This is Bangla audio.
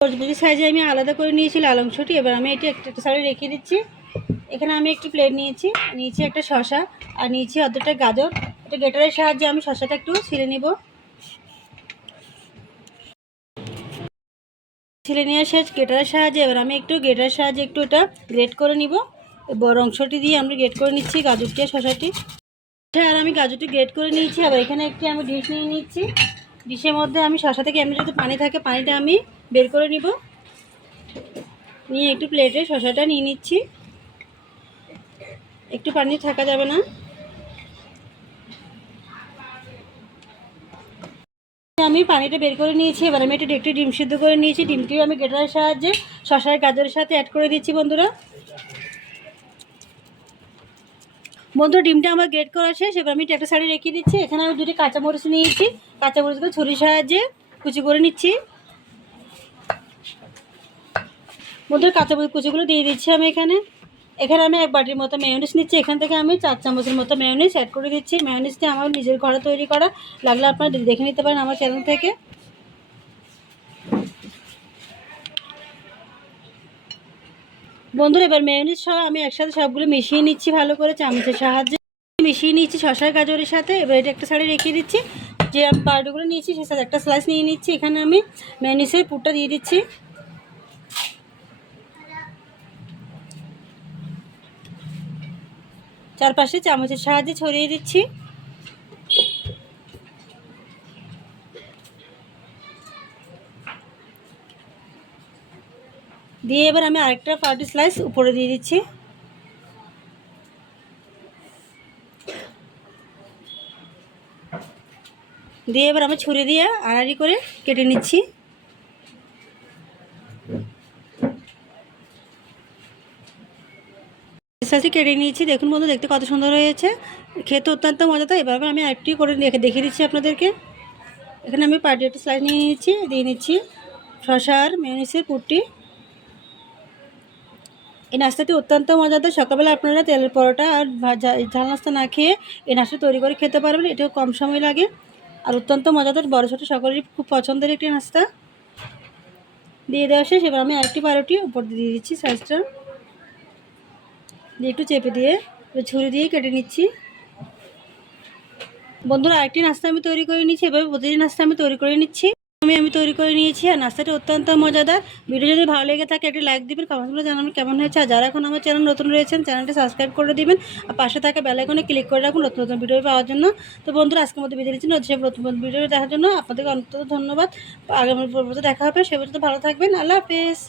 তরমুজের সাইজে আমি আলাদা করে নিয়েছি লাল অংশটি। এবার আমি এটি একটা সাইডে রেখে দিচ্ছি। এখানে আমি একটি প্লেট নিয়েছি একটা শসা আর নিয়েছি অর্ধেকটা গাজর। এটা গ্রেটারের সাহায্যে আমি শসাটা একটু ছিলে নেব। ছিলে নেওয়া শেষ গ্রেটারের সাহায্যে। এবার আমি গ্রেটারের সাহায্যে একটু এটা গ্রেট করে নিব। বড় অংশটি দিয়ে আমি গ্রেট করে নিচ্ছি গাজরটি আর শসাটি। আর আমি গাজরটি গ্রেট করে নিয়েছি। আবার এখানে একটি আমি ডিশ নিয়ে নিচ্ছি। ডিশের মধ্যে আমি শসা থেকে এমনি যদি পানি থাকে পানিটা আমি বের করে নিব। নিয়ে একটু প্লেটে শসাটা নিয়ে নিচ্ছি। একটু পানি থাকা যাবে না। আমি পানিটা বের করে নিয়েছি। এবার আমি একটি ডিম সিদ্ধ করে নিয়েছি। ডিমটিও আমি গ্রেটারের সাহায্যে শসার গাজরের সাথে অ্যাড করে দিচ্ছি। বন্ধুরা ডিমটা আমার গ্রেট করা শেষ। এবার আমি একটা সাইডে রেখে দিচ্ছি। এখানে আমি দুটি কাঁচামরিচ নিয়েছি। কাঁচামরিচগুলো ছুরির সাহায্যে কুচি করে নিচ্ছি। কাঁচামরিচ কুচিগুলো দিয়ে দিচ্ছি আমি এখানে আমি এক বাটির মতো মেয়োনিজ নিচ্ছি। এখান থেকে আমি 4 চামচের মতো মেয়োনিজ অ্যাড করে দিচ্ছি। মেয়োনিজটি আমার নিজের ঘরে তৈরি করা, লাগলে আপনারা দেখে নিতে পারেন আমার চ্যানেল থেকে। বন্ধুরা এবার মেয়োনিজ সহ আমি একসাথে সবগুলো মিশিয়ে নিচ্ছি ভালো করে চামচের সাহায্যে। মিশিয়ে নিচ্ছি শসার গাজরের সাথে। এবার এটা একটা সাইডে রেখে দিচ্ছি। যে আমি পাউডারগুলো নিয়েছি সে সাথে একটা স্লাইস নিয়ে নিচ্ছি। এখানে আমি মেয়োনিজের পুরটা দিয়ে দিচ্ছি। চারপাশে চামচের সাহায্যে ছড়িয়ে দিচ্ছি। দিয়ে এবার আমি আরেকটা পাউডার স্লাইস উপরে দিয়ে দিচ্ছি। দিয়ে এবার আমি ছুরি দিয়ে আড়াআড়ি করে কেটে নিচ্ছি। সাইজে কেটে নিয়েছি। দেখুন বন্ধু দেখতে কত সুন্দর হয়েছে, খেতে অত্যন্ত মজাদার। এবার আমি আরেকটি করে দেখিয়ে দিচ্ছি আপনাদেরকে। এখানে আমি একটা স্লাইস দিয়ে নিচ্ছি শসার মেয়োনিজের পুরটি। এই নাস্তাটি অত্যন্ত মজাদার। সকালবেলা আপনারা তেলের পরোটা আর ঝাল নাস্তা না খেয়ে এই নাস্তা তৈরি করে খেতে পারবেন। এটাও কম সময় লাগে আর অত্যন্ত মজাদার, বড় ছোটো সকলেরই খুব পছন্দের একটি নাস্তা। দিয়ে দেওয়া শেষ। এবার আমি আরেকটি পাউরুটি উপর দিয়ে দিচ্ছি সাইজটা দিয়ে একটু চেপে দিয়ে ছুরি দিয়ে কেটে নিচ্ছি। বন্ধুরা আরেকটি নাস্তা আমি তৈরি করে নিচ্ছি। এভাবে প্রতিদিন নাস্তা আমি তৈরি করে নিচ্ছি। আমি তৈরি করে নিয়েছি আর নাস্তাটা অত্যন্ত মজাদার। ভিডিও যদি ভালো লেগে থাকে একটি লাইক দিবেন, কমেন্টগুলো জানাবেন কেমন হয়েছে। আর যারা এখন আমার চ্যানেল নতুন রয়েছেন চ্যানেলটি সাবস্ক্রাইব করে দিবেন আর পাশে থাকা বেল আইকনে ক্লিক করে রাখুন নতুন নতুন ভিডিও পাওয়ার জন্য। তো বন্ধুরা আজকের মধ্যে বিদায় নিচ্ছি। নতুন ভিডিও দেখার জন্য আপনাদেরকে অন্তত ধন্যবাদ। আগামী পর্বতে দেখা হবে। সে পর্যন্ত ভালো থাকবেন। আল্লাহ হাফেজ।